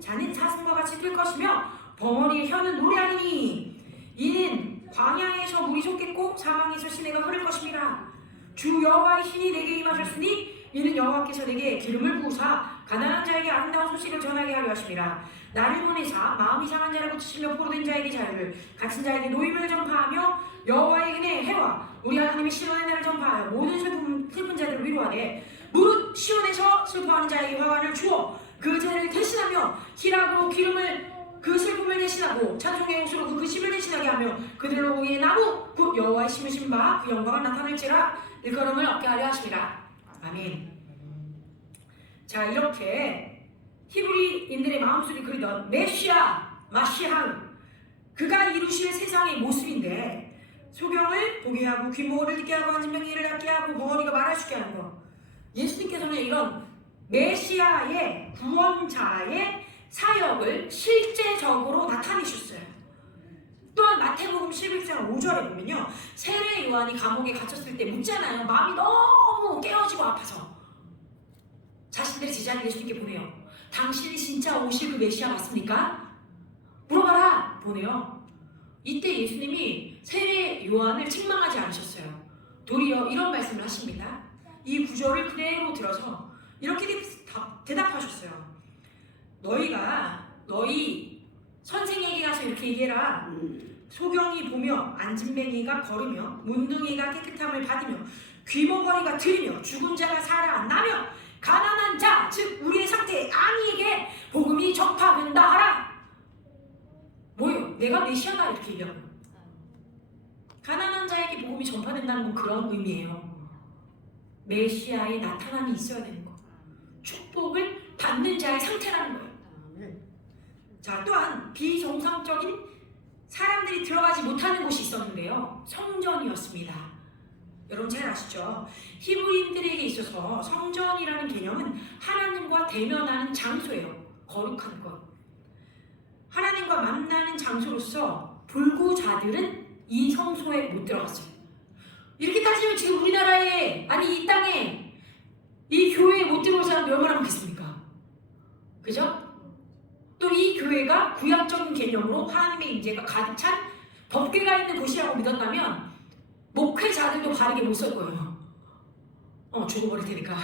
자는 사슴과 같이 뛸 것이며 벙어리의 혀는 노래하리니 이는 광야에서 물이 솟겠고 사망에서 시내가 흐를 것임이라. 주 여호와의 신이 내게 임하셨으니 이는 여호와께서 내게 기름을 부으사 가난한 자에게 아름다운 소식을 전하게 하려 하심이라. 나를 보내사 마음이 상한 자를 고치시며 포로된 자에게 자유를, 갇힌 자에게 노임을 전파하며 여호와의 은혜의 해와 우리 하나님의 신원의 날을 전파하여 모든 슬픈 자들을 위로하되 무릇 시온에서 슬퍼하는 자에게 화관을 주어 그 죄를 대신하며 희락으로 기름을 그 슬픔을 대신하고 찬송의 옷으로 그 근심을 대신하게 하며 그들로 의의 나무 곧 여호와의 심으신 바 그 영광을 나타낼지라 일컬음을 얻게 하려 하심이라. 아멘. 자, 이렇게 히브리인들의 마음속에 그리던 메시아, 마시앙, 그가 이루실 세상의 모습인데 소경을 보게 하고 귀모를 듣게 하고 한진병이를 낫게 하고 벙어리가 말할 수 있게 하는 것. 예수님께서는 이런 메시아의 구원자의 사역을 실제적으로 나타내셨어요. 또한 마태복음 11장 5절에 보면요, 세례 요한이 감옥에 갇혔을 때 묻잖아요. 마음이 너무 깨어지고 아파서 자신들의 제자를 예수님께 보내요. 당신이 진짜 오실 그 메시아 맞습니까? 물어봐라 보내요. 이때 예수님이 세례 요한을 책망하지 않으셨어요. 도리어 이런 말씀을 하십니다. 이 구절을 그대로 들어서 이렇게 대답하셨어요. 너희 선생에게 가서 이렇게 얘기해라. 소경이 보며 안진뱅이가 걸으며 문둥이가 깨끗함을 받으며 귀머거리가 들리며 죽은 자가 살아나며 가난한 자 즉 우리의 상태 아니에게 복음이 전파된다 하라. 뭐요? 내가 메시아다 이렇게 얘기하고 가난한 자에게 복음이 전파된다는 건 그런 의미예요. 메시아의 나타남이 있어야 되는 거. 축복을 받는 자의 상태라는 거예요. 자, 또한 비정상적인 사람들이 들어가지 못하는 곳이 있었는데요. 성전이었습니다. 여러분 잘 아시죠? 히브리인들에게 있어서 성전이라는 개념은 하나님과 대면하는 장소예요. 거룩한 것. 하나님과 만나는 장소로서 불구자들은 이 성소에 못 들어갔어요. 이렇게 따지면 지금 우리나라에, 아니 이 땅에, 이 교회에 못 들어올 사람이 얼마나 많겠습니까? 그죠? 또 이 교회가 구약적인 개념으로 하나님의 임재가 가득 찬 법궤가 있는 곳이라고 믿었다면 목회자들도 바르게 못 설 거예요. 죽어버릴 테니까.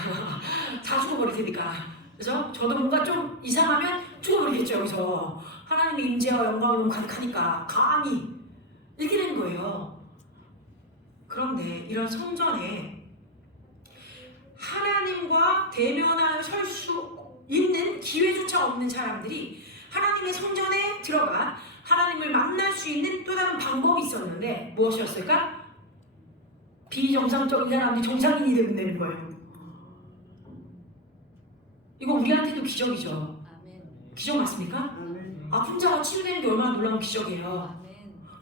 다 죽어버릴 테니까. 그죠? 저도 뭔가 좀 이상하면 죽어버리겠죠. 여기서 하나님의 임재와 영광이 너무 가득하니까 감히 이렇게 되는 거예요. 그런데 이런 성전에 하나님과 대면하여 설 수 있는 기회조차 없는 사람들이 하나님의 성전에 들어가 하나님을 만날 수 있는 또 다른 방법이 있었는데 무엇이었을까? 비정상적인 사람들이 정상인이 되면 되는 거예요. 이거 우리한테도 기적이죠. 기적 맞습니까? 아픈 자가 치유되는 게 얼마나 놀라운 기적이에요.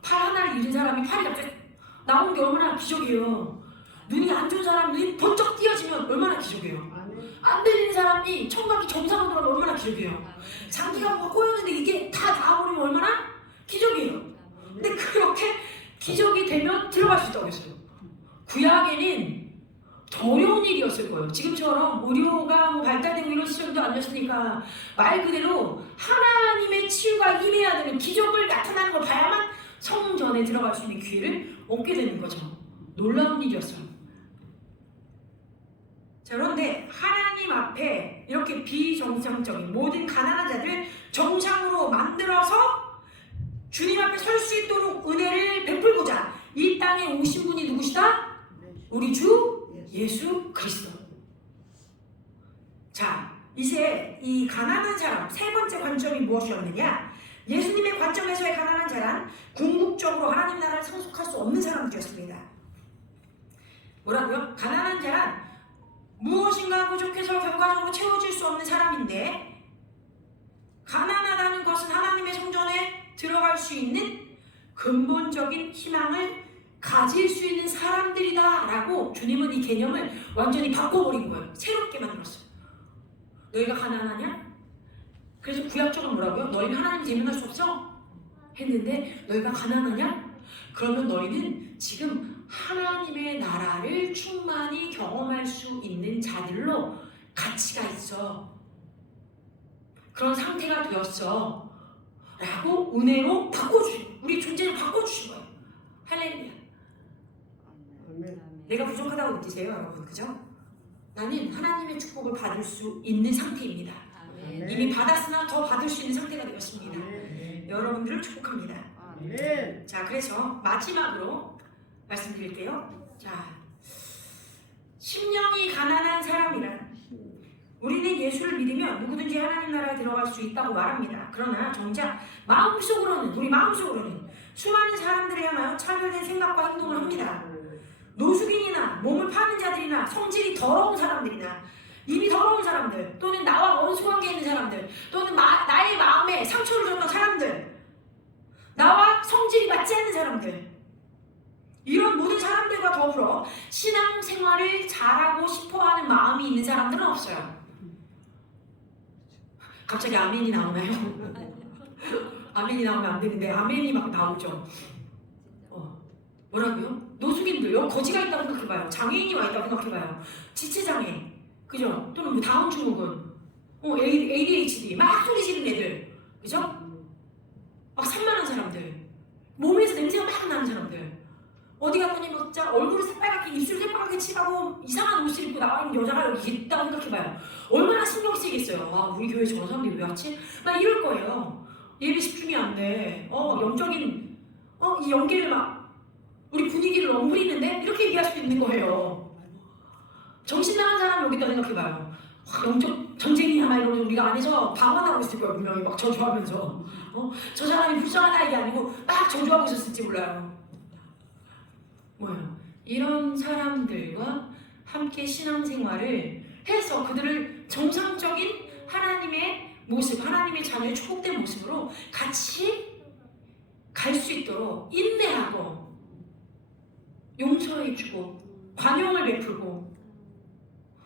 팔 하나를 잃은 사람이 팔이 갑자기 나온 게 얼마나 기적이에요. 눈이 안 좋은 사람이 눈이 번쩍 띄어지면 얼마나 기적이에요. 안 들리는 사람이 청각이 정상으로 돌아가면 얼마나 기적이에요. 장기가 뭐가 꼬였는데 이게 다 나와버리면 얼마나 기적이에요. 근데 그렇게 기적이 되면 들어갈 수 있다고 했어요. 구약에는 더 어려운 일이었을 거예요. 지금처럼 의료가 뭐 발달되고 이런 시절도 아니었으니까 말 그대로 하나님의 치유가 임해야 되는 기적을 나타나는 걸 봐야만 성전에 들어갈 수 있는 기회를 얻게 되는 거죠. 놀라운 일이었어요. 자, 그런데 하나님 앞에 이렇게 비정상적인 모든 가난한 자들을 정상으로 만들어서 주님 앞에 설 수 있도록 은혜를 베풀고자 이 땅에 오신 분이 누구시다? 우리 주 예수 그리스도. 자, 이제 이 가난한 사람 세 번째 관점이 무엇이었느냐? 예수님의 관점에서의 가난한 자란 궁극적으로 하나님 나라를 상속할 수 없는 사람들이었습니다. 뭐라고요? 가난한 자란 무엇인가 부족해서 결과적으로 채워질 수 없는 사람인데, 가난하다는 것은 하나님의 성전에 들어갈 수 있는 근본적인 희망을 가질 수 있는 사람들이다 라고 주님은 이 개념을 완전히 바꿔버린 거예요. 새롭게 만들었어요. 너희가 가난하냐? 그래서 구약적으로 뭐라고요? 너희는 하나님 대면할 수 없어? 했는데 너희가 가난하냐? 그러면 너희는 지금 하나님의 나라를 충만히 경험할 수 있는 자들로 가치가 있어. 그런 상태가 되었어 라고 은혜로 바꿔주신, 우리 존재를 바꿔주신 거예요. 할렐루야. 내가 부족하다고 느끼세요, 여러분? 그죠? 나는 하나님의 축복을 받을 수 있는 상태입니다. 이미 받았으나 더 받을 수 있는 상태가 되었습니다. 여러분들을 축복합니다. 자, 그래서 마지막으로 말씀드릴게요. 자, 심령이 가난한 사람이란, 우리는 예수를 믿으면 누구든지 하나님 나라에 들어갈 수 있다고 말합니다. 그러나 정작 마음속으로는, 우리 마음속으로는 수많은 사람들을 향하여 차별된 생각과 행동을 합니다. 노숙인이나 몸을 파는 자들이나 성질이 더러운 사람들이나 이미 더러운 사람들, 또는 나와 원수관계에 있는 사람들, 또는 나의 마음에 상처를 줬던 사람들, 나와 성질이 맞지 않는 사람들, 이런 모든 사람들과 더불어 신앙생활을 잘하고 싶어하는 마음이 있는 사람들은 없어요. 갑자기 아멘이 나오나요? 아멘이 나오면 안 되는데 아멘이 막 나오죠. 뭐라고요? 노숙인들, 여기 거지가 있다고 생각해봐요. 장애인이 와 있다고 생각해봐요. 지체장애, 그죠? 또는 뭐 다운 증후군, ADHD, 막 소리 지르는 애들, 그죠? 막 산만한 사람들, 몸에서 냄새가 막 나는 사람들, 어디 갔더니 뭐 진짜 얼굴을 새빨갛게, 입술 새빨갛게 칠하고 이상한 옷을 입고 나와 있는 여자가 여기 있다고 생각해봐요. 얼마나 신경 쓰이겠어요. 아, 우리 교회 저런 사람들이 왜 왔지? 막 이럴 거예요. 예배 집중이 안 돼. 영적인, 이 연계를 막, 우리 분위기를 너무 흐리는데? 이렇게 얘기할 수도 있는 거예요. 정신 나간 사람 여기 있다 생각해봐요. 영적 전쟁이야 막 이러면서 우리가 안에서 방언하고 있을 거예요. 분명히 막 저주하면서. 저 사람이 불쌍하다 이게 아니고 막 저주하고 있었을지 몰라요. 뭐예요? 이런 사람들과 함께 신앙생활을 해서 그들을 정상적인 하나님의 모습, 하나님의 자녀의 축복된 모습으로 같이 갈 수 있도록 인내하고 용서해주고 관용을 베풀고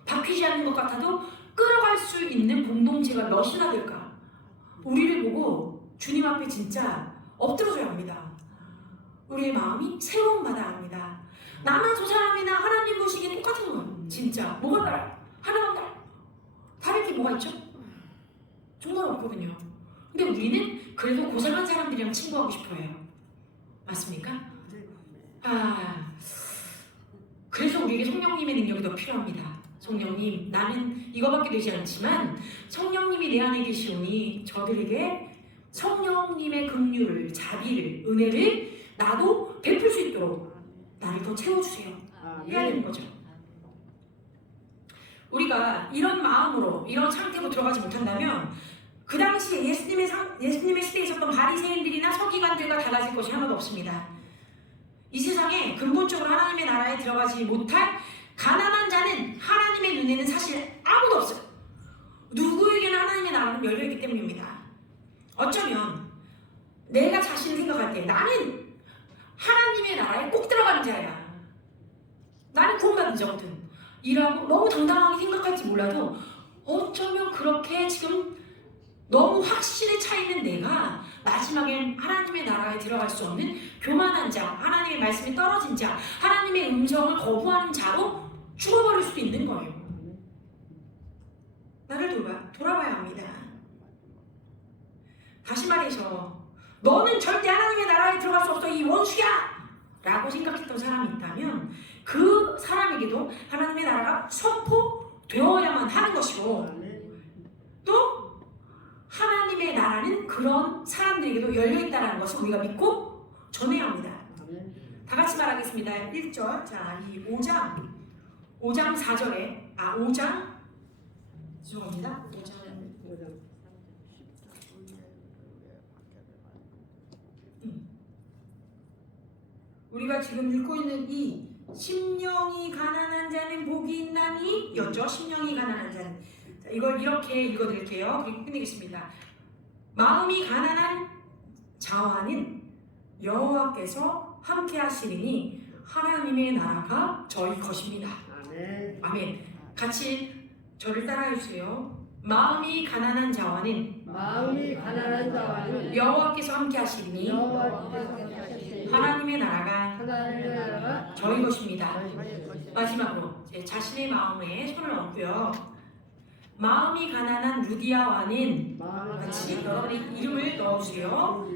바뀌지 않는 것 같아도 끌어갈 수 있는 공동체가 몇이나 될까? 우리를 보고 주님 앞에 진짜 엎드러져야 합니다. 우리의 마음이 새로운 받아야 합니다. 나나 저 사람이나 하나님 보시기에 똑같은 거예요. 진짜 뭐가 달라요? 하나만 달라요. 다를 게 뭐가 있죠? 정말 없거든요. 근데 우리는 그래도 고생한 사람들이랑 친구하고 싶어해요. 맞습니까? 그래서 우리에게 성령님의 능력이 더 필요합니다. 성령님, 나는 이거밖에 되지 않지만 성령님이 내 안에 계시오니 저들에게 성령님의 긍휼을, 자비를, 은혜를 나도 베풀 수 있도록 나를 더 채워주세요. 해야 되는 거죠. 우리가 이런 마음으로 이런 상태로 들어가지 못한다면 그 당시 예수님의 시대에 있었던 바리새인들이나 서기관들과 달라질 것이 하나도 없습니다. 이 세상에 근본적으로 하나님의 나라에 들어가지 못할 가난한 자는 하나님의 눈에는 사실 아무도 없어요. 누구에게나 하나님의 나라는 열려있기 때문입니다. 어쩌면 내가 자신을 생각할 때 나는 하나님의 나라에 꼭 들어가는 자야, 나는 구원받은 자거든 이라고 너무 당당하게 생각할지 몰라도 어쩌면 그렇게 지금 너무 확신에 차 있는 내가 마지막엔 하나님의 나라에 들어갈 수 없는 교만한 자, 하나님의 말씀이 떨어진 자, 하나님의 음성을 거부하는 자로 죽어버릴 수도 있는 거예요. 나를 돌아봐야 합니다. 다시 말해서 너는 절대 하나님의 나라에 들어갈 수 없어 이 원수야! 라고 생각했던 사람이 있다면 그 사람에게도 하나님의 나라가 선포되어야만 하는 것이고, 또 하나님의 나라는 그런 사람들에게도 열려있다는 것을 우리가 믿고 전해야 합니다. 다 같이 말하겠습니다. 1절, 자, 이 5장 4절에 5장 죄송합니다. 5장 우리가 지금 읽고 있는 이 심령이 가난한 자는 복이 있나니 였죠. 심령이 가난한 자는, 자, 이걸 이렇게 읽어드릴게요. 그리고 끝내겠습니다. 마음이 가난한 자와는 여호와께서 함께 하시리니 하나님의 나라가 저희 것입니다. 아멘. 같이 저를 따라해 주세요. 마음이 가난한 자와는 여호와께서 함께 하시리니 하나님의 나라가 저희 것입니다. 마지막으로 제 자신의 마음에 손을 얹고요. 마음이 가난한 루디아와는 같이 여러분의 이름을 넣어주세요.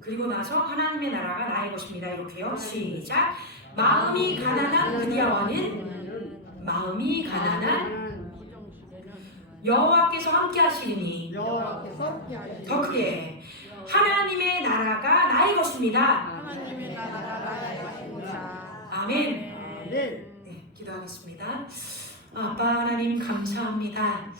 그리고 나서 하나님의 나라가 나의 것입니다. 이렇게요. 시작. 마음이 가난한 루디아와는 마음이 가난한 여호와께서 함께 하시리니 더 크게 하나님의 나라가 나의 것입니다. 아멘. 네, 기도하겠습니다. 아빠 하나님 감사합니다.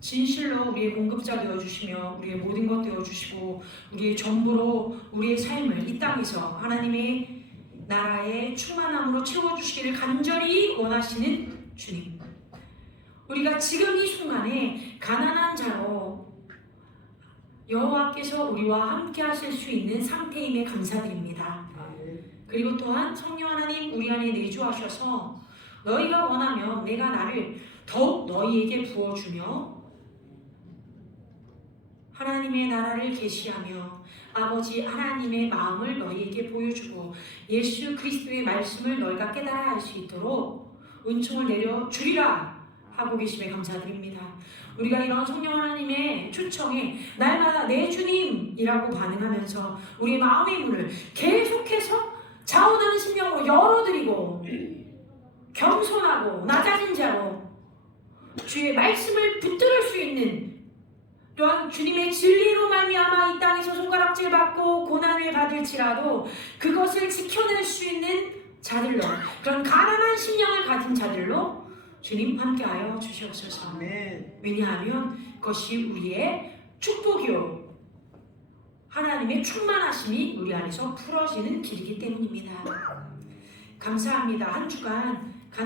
진실로 우리의 공급자 되어주시며 우리의 모든 것 되어주시고 우리의 전부로 우리의 삶을 이 땅에서 하나님의 나라의 충만함으로 채워주시기를 간절히 원하시는 주님, 우리가 지금 이 순간에 가난한 자로 여호와께서 우리와 함께 하실 수 있는 상태임에 감사드립니다. 그리고 또한 성령 하나님 우리 안에 내주하셔서 너희가 원하면 내가 나를 더욱 너희에게 부어주며 하나님의 나라를 계시하며 아버지 하나님의 마음을 너희에게 보여주고 예수 그리스도의 말씀을 너희가 깨달아 할 수 있도록 은총을 내려주리라 하고 계심에 감사드립니다. 우리가 이런 성령 하나님의 초청에 날마다 내 주님이라고 반응하면서 우리의 마음의 문을 계속해서 자원하는 심령으로 열어드리고 겸손하고 낮아진 자로 주의 말씀을 붙들을 수 있는, 또한 주님의 진리로 말미암아 이 땅에서 손가락질 받고 고난을 받을지라도 그것을 지켜낼 수 있는 자들로, 그런 가난한 심령을 가진 자들로 주님 함께하여 주시옵소서. 왜냐하면 그것이 우리의 축복이요 하나님의 충만하심이 우리 안에서 풀어지는 길이기 때문입니다. 감사합니다. 한 주간